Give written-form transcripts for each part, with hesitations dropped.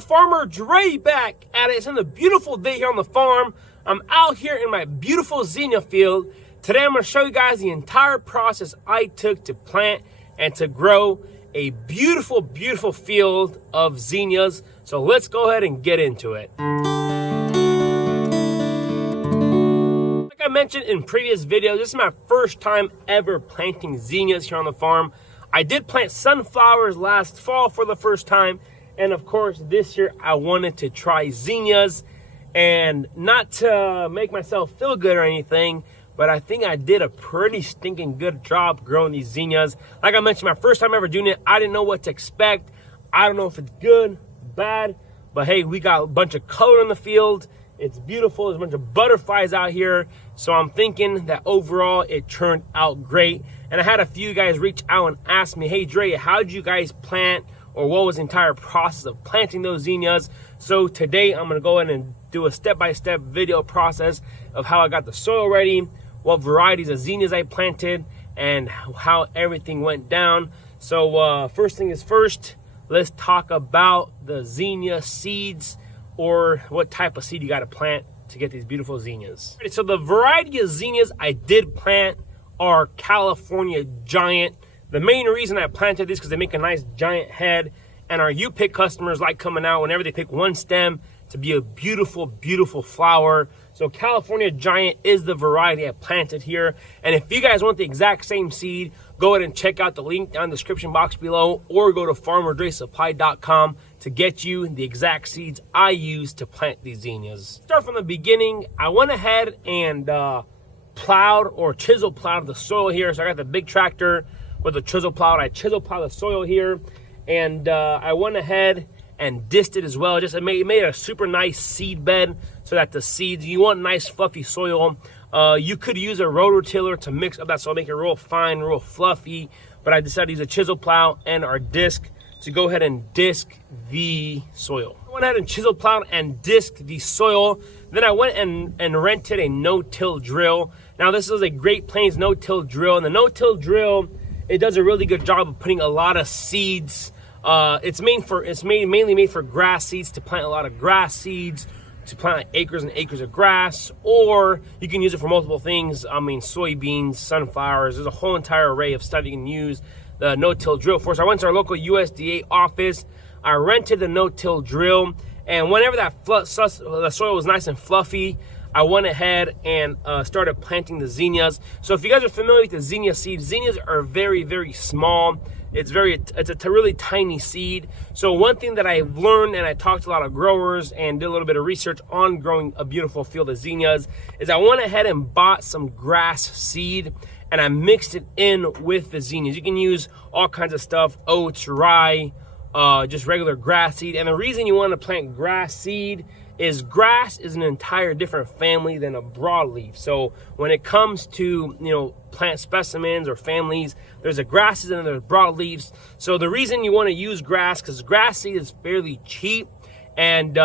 Farmer Dre back at it. It's a beautiful day here on the farm. I'm out here in my beautiful zinnia field. Today I'm going to show you guys the entire process I took to plant and to grow a beautiful, beautiful field of zinnias. So let's go ahead and get into it. Like I mentioned in previous videos, this is my first time ever planting zinnias here on the farm. I did plant sunflowers last fall for the first time. And of course, this year I wanted to try zinnias, and not to make myself feel good or anything, but I think I did a pretty stinking good job growing these zinnias. Like I mentioned, my first time ever doing it, I didn't know what to expect. I don't know if it's good, bad, but hey, we got a bunch of color in the field. It's beautiful. There's a bunch of butterflies out here. So I'm thinking that overall it turned out great. And I had a few guys reach out and ask me, hey Dre, how did you guys plant, or what was the entire process of planting those zinnias? So today I'm gonna go ahead and do a step-by-step video process of how I got the soil ready, what varieties of zinnias I planted, and how everything went down. So first thing is first, let's talk about the zinnia seeds, or what type of seed you gotta plant to get these beautiful zinnias. So the variety of zinnias I did plant are California Giant. The main reason I planted these because they make a nice giant head, and our U-pick customers like coming out whenever they pick one stem to be a beautiful, beautiful flower. So California Giant is the variety I planted here. And if you guys want the exact same seed, go ahead and check out the link down in the description box below, or go to farmerdresupply.com to get you the exact seeds I use to plant these zinnias. Start from the beginning. I went ahead and plowed or chisel plowed the soil here. So I got the big tractor with a chisel plow. I chisel plowed the soil here, and I went ahead and dissed it as well. Just made a super nice seed bed so that the seeds, you want nice fluffy soil. You could use a rototiller to mix up that soil, make it real fine, real fluffy, but I decided to use a chisel plow and our disc to go ahead and disc the soil. I went ahead and chisel plowed and disked the soil. Then I went and rented a no-till drill. Now this is a Great Plains no-till drill, and the no-till drill, it does a really good job of putting a lot of seeds. It's mainly made for grass seeds, to plant a lot of grass seeds, to plant like acres and acres of grass, or you can use it for multiple things. I mean, soybeans, sunflowers, there's a whole entire array of stuff you can use the no-till drill for. So I went to our local USDA office, I rented the no-till drill, and whenever the soil was nice and fluffy, I went ahead and started planting the zinnias. So if you guys are familiar with the zinnia seed, zinnias are very, very small. It's a really tiny seed. So one thing that I've learned, and I talked to a lot of growers and did a little bit of research on growing a beautiful field of zinnias, is I went ahead and bought some grass seed and I mixed it in with the zinnias. You can use all kinds of stuff, oats, rye, just regular grass seed. And the reason you want to plant grass seed is grass is an entire different family than a broadleaf. So when it comes to, plant specimens or families, there's a grasses and there's broadleaves. So the reason you want to use grass, because grass seed is fairly cheap, and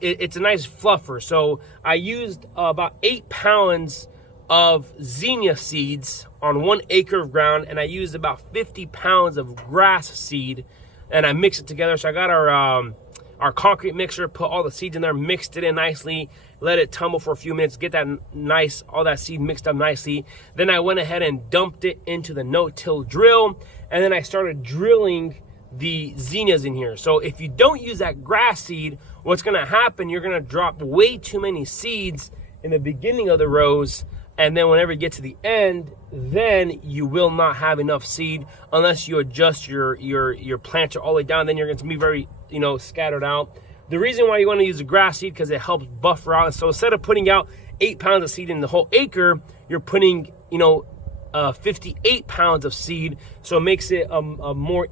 it's a nice fluffer. So I used about 8 pounds of zinnia seeds on 1 acre of ground, and I used about 50 pounds of grass seed, and I mixed it together. So I got our concrete mixer, put all the seeds in there, mixed it in nicely, let it tumble for a few minutes, get that all that seed mixed up nicely. Then I went ahead and dumped it into the no-till drill, and then I started drilling the zinnias in here. So if you don't use that grass seed, what's gonna happen, you're gonna drop way too many seeds in the beginning of the rows, and then whenever you get to the end, then you will not have enough seed unless you adjust your planter all the way down. Then you're going to be very, scattered out. The reason why you want to use the grass seed, because it helps buffer out. So instead of putting out 8 pounds of seed in the whole acre, you're putting, 58 pounds of seed. So it makes it more,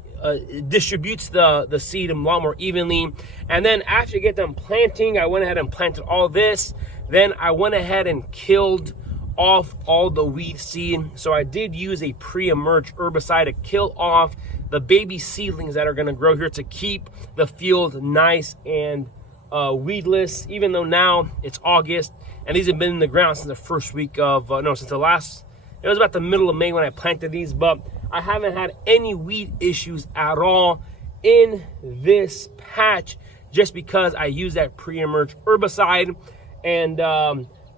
distributes the seed a lot more evenly. And then after you get done planting, I went ahead and planted all this. Then I went ahead and killed off all the weed seed. So I did use a pre-emerge herbicide to kill off the baby seedlings that are going to grow here, to keep the field nice and weedless, even though now it's August and these have been in the ground since the first week of it was about the middle of May when I planted these, but I haven't had any weed issues at all in this patch just because I use that pre-emerge herbicide. And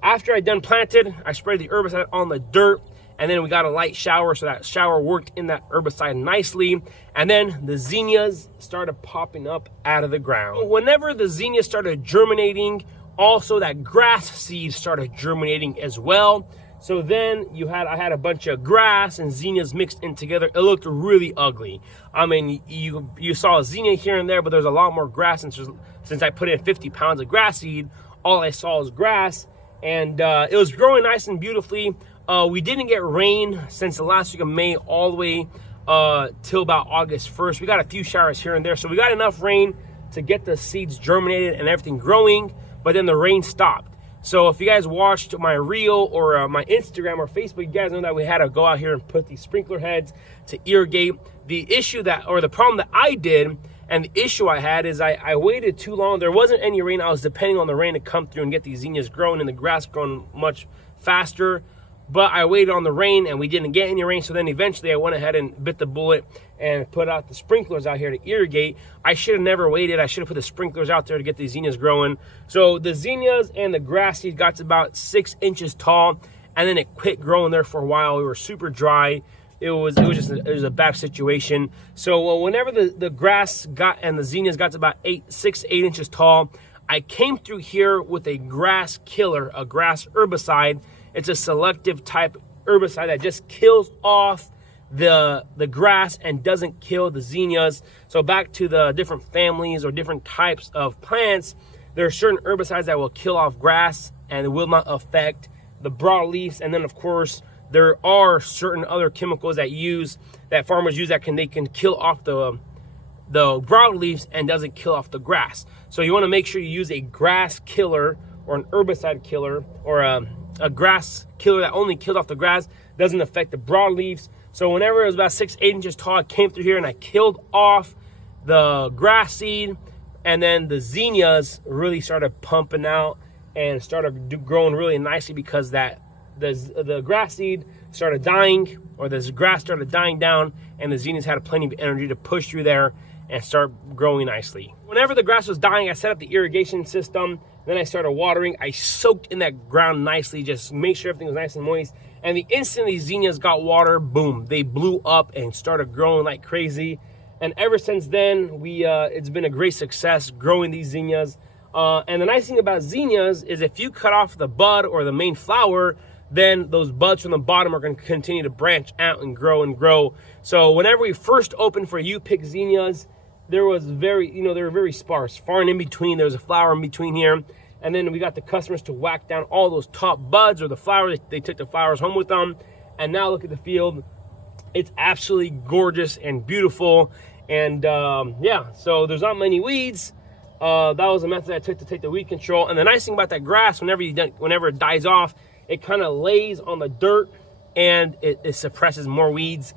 after I done planted, I sprayed the herbicide on the dirt, and then we got a light shower, so that shower worked in that herbicide nicely. And then the zinnias started popping up out of the ground. Whenever the zinnias started germinating, also that grass seed started germinating as well. So then I had a bunch of grass and zinnias mixed in together. It looked really ugly. I mean, you saw a zinnia here and there, but there's a lot more grass. And since I put in 50 pounds of grass seed, all I saw was grass, and it was growing nice and beautifully. We didn't get rain since the last week of May all the way till about August 1st. We got a few showers here and there, so we got enough rain to get the seeds germinated and everything growing, but then the rain stopped. So if you guys watched my reel or my Instagram or Facebook, you guys know that we had to go out here and put these sprinkler heads to irrigate. The issue the problem that I did, and the issue I had, is I waited too long. There wasn't any rain. I was depending on the rain to come through and get these zinnias growing and the grass growing much faster. But I waited on the rain and we didn't get any rain. So then eventually I went ahead and bit the bullet and put out the sprinklers out here to irrigate. I should have never waited. I should have put the sprinklers out there to get these zinnias growing. So the zinnias and the grass seed got to about 6 inches tall, and then it quit growing there for a while. We were super dry. It was a bad situation. So whenever the grass got and the zinnias got to about 6 to 8 inches tall, I came through here with a grass killer, a grass herbicide. It's a selective type herbicide that just kills off the grass and doesn't kill the zinnias. So back to the different families or different types of plants, there are certain herbicides that will kill off grass and it will not affect the broadleafs. And then of course there are certain other chemicals that farmers use that they can kill off the broadleafs and doesn't kill off the grass. So you want to make sure you use a grass killer or an herbicide killer, or a grass killer that only kills off the grass, doesn't affect the broadleaves. So whenever it was about 6 to 8 inches tall, I came through here and I killed off the grass seed, and then the zinnias really started pumping out and started growing really nicely because the grass seed started dying, or this grass started dying down, and the zinnias had plenty of energy to push through there and start growing nicely. Whenever the grass was dying, I set up the irrigation system. Then I started watering. I soaked in that ground nicely, just make sure everything was nice and moist. And the instant these zinnias got water, boom, they blew up and started growing like crazy. And ever since then, it's been a great success growing these zinnias. And the nice thing about zinnias is if you cut off the bud or the main flower, then those buds from the bottom are going to continue to branch out and grow and grow. So whenever we first opened for U-Pick zinnias, they were very sparse. Far and in between, there was a flower in between here. And then we got the customers to whack down all those top buds or the flowers. They took the flowers home with them. And now look at the field. It's absolutely gorgeous and beautiful. And yeah, so there's not many weeds. That was a method I took to take the weed control. And the nice thing about that grass, whenever it dies off, it kind of lays on the dirt and it suppresses more weeds.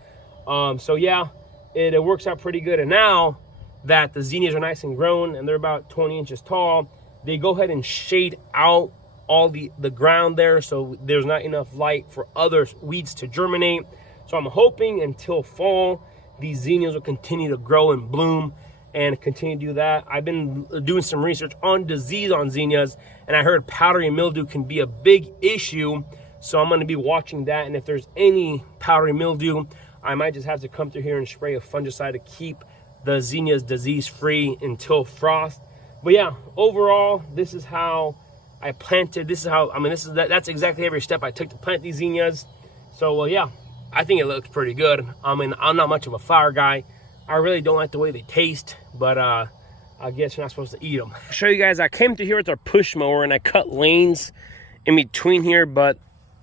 So yeah, it works out pretty good. And now that the zinnias are nice and grown and they're about 20 inches tall, they go ahead and shade out all the ground there, so there's not enough light for other weeds to germinate. So I'm hoping until fall, these zinnias will continue to grow and bloom and continue to do that. I've been doing some research on disease on zinnias, and I heard powdery mildew can be a big issue. So I'm going to be watching that, and if there's any powdery mildew, I might just have to come through here and spray a fungicide to keep the zinnias disease free until frost. But yeah, overall, this is how I planted. That's exactly every step I took to plant these zinnias. So well, yeah, I think it looks pretty good. I mean, I'm not much of a flower guy. I really don't like the way they taste, but I guess you're not supposed to eat them. I'll show you guys, I came through here with our push mower and I cut lanes in between here, but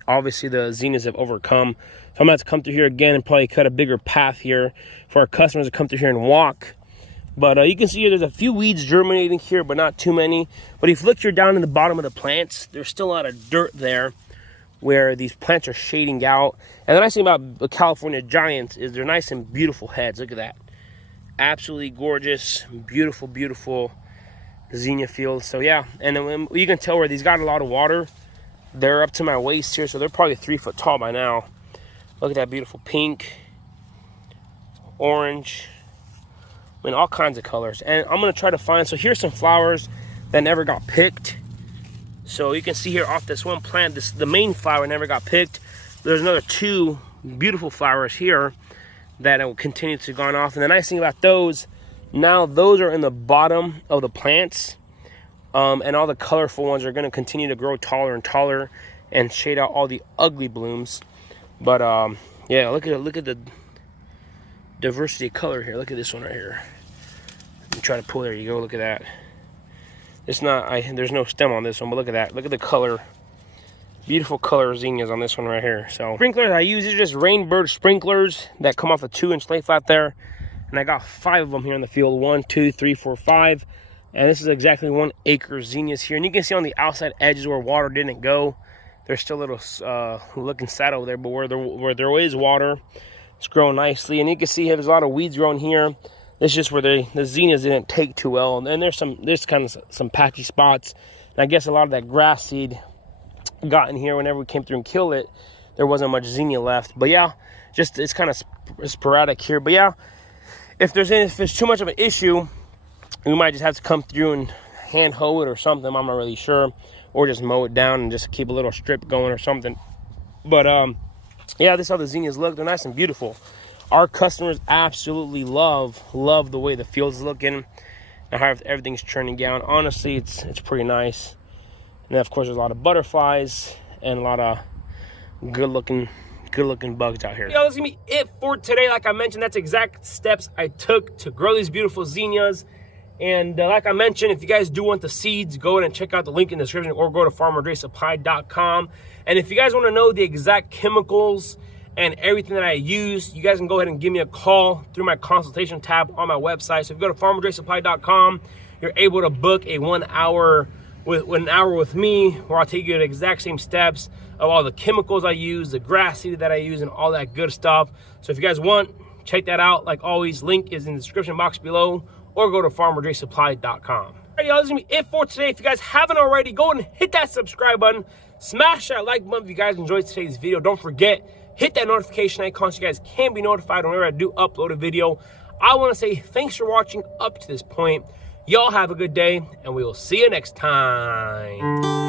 obviously the zinnias have overcome. So I'm gonna have to come through here again and probably cut a bigger path here for our customers to come through here and walk. But you can see here, there's a few weeds germinating here, but not too many. But if you look here down in the bottom of the plants, there's still a lot of dirt there where these plants are shading out. And the nice thing about the California Giants is they're nice and beautiful heads. Look at that. Absolutely gorgeous, beautiful, beautiful zinnia field. So yeah, and then you can tell where these got a lot of water. They're up to my waist here, so they're probably 3 foot tall by now. Look at that beautiful pink, orange. I mean, all kinds of colors. And I'm gonna try to find, so here's some flowers that never got picked. So you can see here off this one plant, the main flower never got picked. There's another 2 beautiful flowers here that will continue to go off. And the nice thing about those, now those are in the bottom of the plants. And all the colorful ones are gonna continue to grow taller and taller and shade out all the ugly blooms. But yeah, look at the diversity of color here. Look at this one right here. Let me try to pull. There you go. Look at that. It's not. There's no stem on this one, but look at that. Look at the color. Beautiful color zinnias on this one right here. So sprinklers I use, these are just Rainbird sprinklers that come off a 2-inch lay flat there, and I got 5 of them here in the field. 1, 2, 3, 4, 5, and this is exactly 1 acre zinnias here. And you can see on the outside edges where water didn't go, there's still a little looking sad over there, but where there is water, it's growing nicely. And you can see there's a lot of weeds growing here. It's just where the zinnias didn't take too well. And there's kind of some patchy spots. And I guess a lot of that grass seed got in here whenever we came through and killed it. There wasn't much zinnia left. But yeah, just it's kind of sporadic here. But yeah, if it's too much of an issue, we might just have to come through and hand hoe it or something. I'm not really sure. Or just mow it down and just keep a little strip going or something. But yeah, this is how the zinnias look. They're nice and beautiful. Our customers absolutely love the way the field's looking and how everything's turning down. Honestly, it's pretty nice. And then of course there's a lot of butterflies and a lot of good looking bugs out here. That's gonna be it for today. Like I mentioned, that's exact steps I took to grow these beautiful zinnias. And like I mentioned, if you guys do want the seeds, go ahead and check out the link in the description or go to FarmerDreSupply.com. And if you guys want to know the exact chemicals and everything that I use, you guys can go ahead and give me a call through my consultation tab on my website. So if you go to FarmerDreSupply.com, you're able to book a 1 hour with me, where I'll take you to the exact same steps of all the chemicals I use, the grass seed that I use, and all that good stuff. So if you guys want, check that out. Like always, link is in the description box below, or go to FarmerDreSupply.com. Alright, y'all, this is gonna be it for today. If you guys haven't already, go ahead and hit that subscribe button, smash that like button if you guys enjoyed today's video. Don't forget, hit that notification icon so you guys can be notified whenever I do upload a video. I want to say thanks for watching up to this point. Y'all have a good day, and we will see you next time.